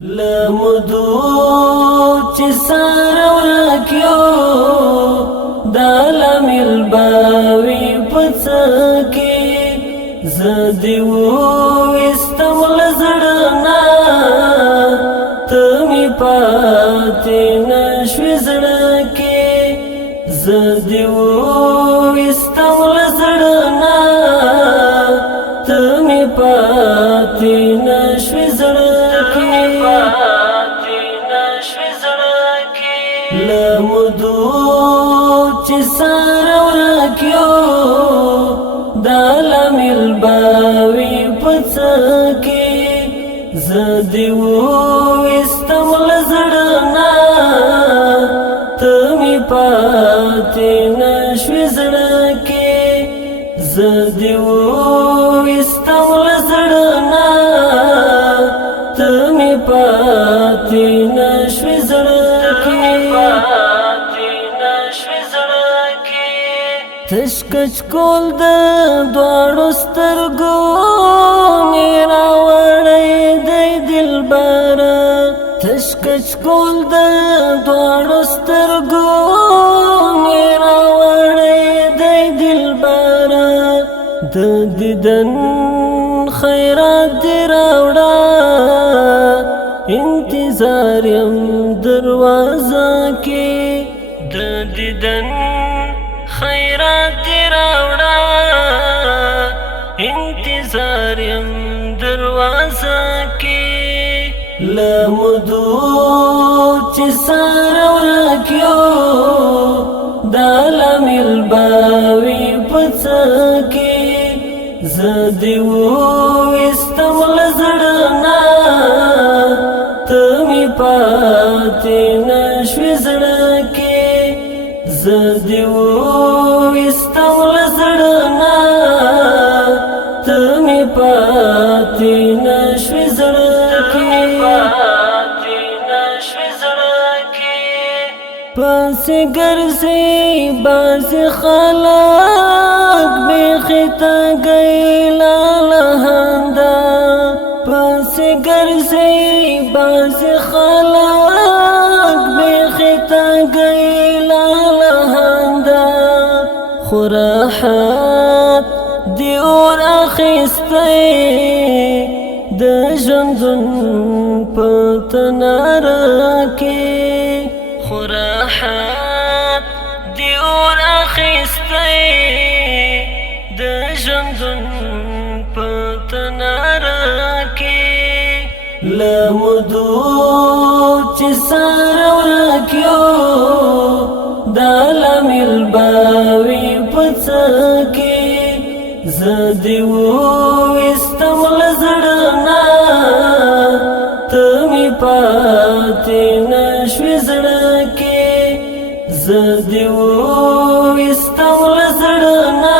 لمدو چې سره ورکیو دالم الباوی پڅکی زدیو استمل زړنا تمی پاتې نشوي زړکی زدیو استمل زړنا تمی پاتې نشوي زړکی لمدو چې سره ورکیو دالم الباوی پڅکی زدیو استمل زړنا تمی پاتې نشوي زړکی زدیو استمل زړنا تمی پاتې نشوي تشکچ کول د دوړو سترګو میرا وړې د دلبر تشکچ کول د دوړو سترګو میرا وړې د دلبر د دیدن خیرات دی راوړه انتظار يم دروازه کې د دیدن خیرات دی راوړه انتظار يم دروازه کې لمدو چې سره ورکیو دالم الباوی پڅکی زدیو استمل زړنا تمی پاتې نشوي زړکی زدیو استمل زړنا تمی پاتې نشوي زړکی پاسې ګرځي باز خلک بیخته گیلا لهنده پاسې ګرځي باز خلک بیخته گیلا لهنده خراحات دی اور اخیستی د ژوندون په تناره کې خراحات دی اور اخیستی د ژوندون په تناره کې لمدو چې سره ورکیو دالم الباوی پڅکی زدیو استمل زړنا تمی پاتې نشوي زړکی زدیو استمل زړنا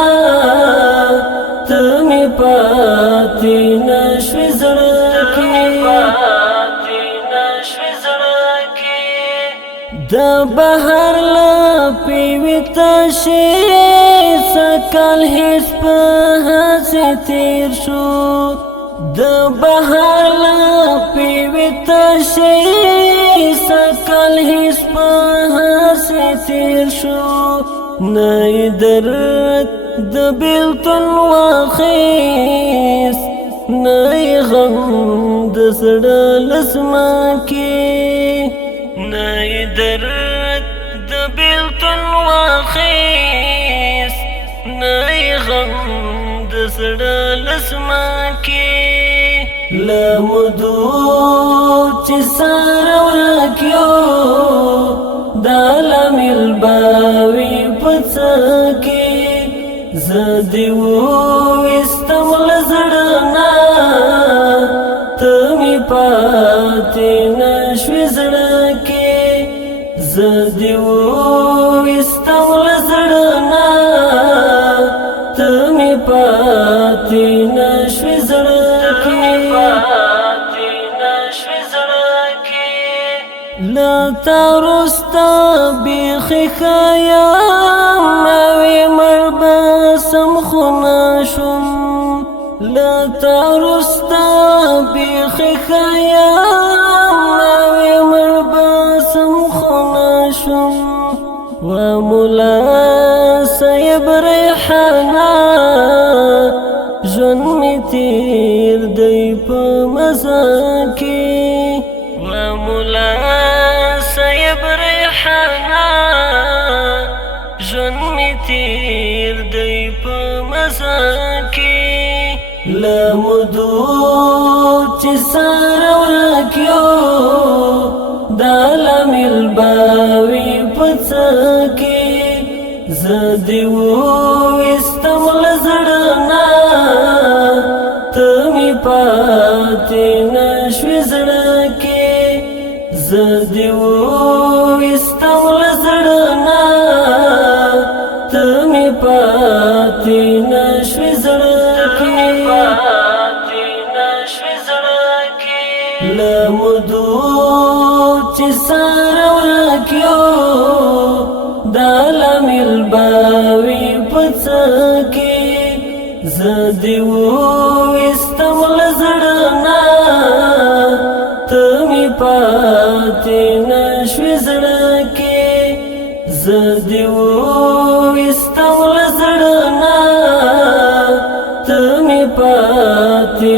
تمی پاتې نشوي زړکی د بهر لپی وتشي سکل هیڅ په هڅه تیر شو د بهر لپی وتشي سکل هیڅ په هڅه تیر شو نه درد د بیلتون واخیس نه غم د زړه لسما کې نه درد د بیلتون واخیس نه غم د زړه لسما کې لمدو چې سره ورکیو دالم الباوی پڅکی زدیو استمل زړنا تمی پاتې نشوي زړکی زدیو استمل زړنا تمی پاتې نشوي زړکی لا ترستا بیخی خیام نوی مربسم خناشم لا ترستا بیخی خیام تیر دی په مزه کې لمدو چې سره ورک یو دا لامل باوي په څه کې زه دې وویستم له زړه نه ته مې پاتې نشوې زړه کې زه دې وویستم له زړه نه ته مې پاتې نشوې زړه کې لمدو چې سره ورک یو دا لامل باوي په څه کې زه دې وویستم له زړه نه ته مې پاتې نشوې زړه کې زه دې وویستم له زړه نه ته مې پاتې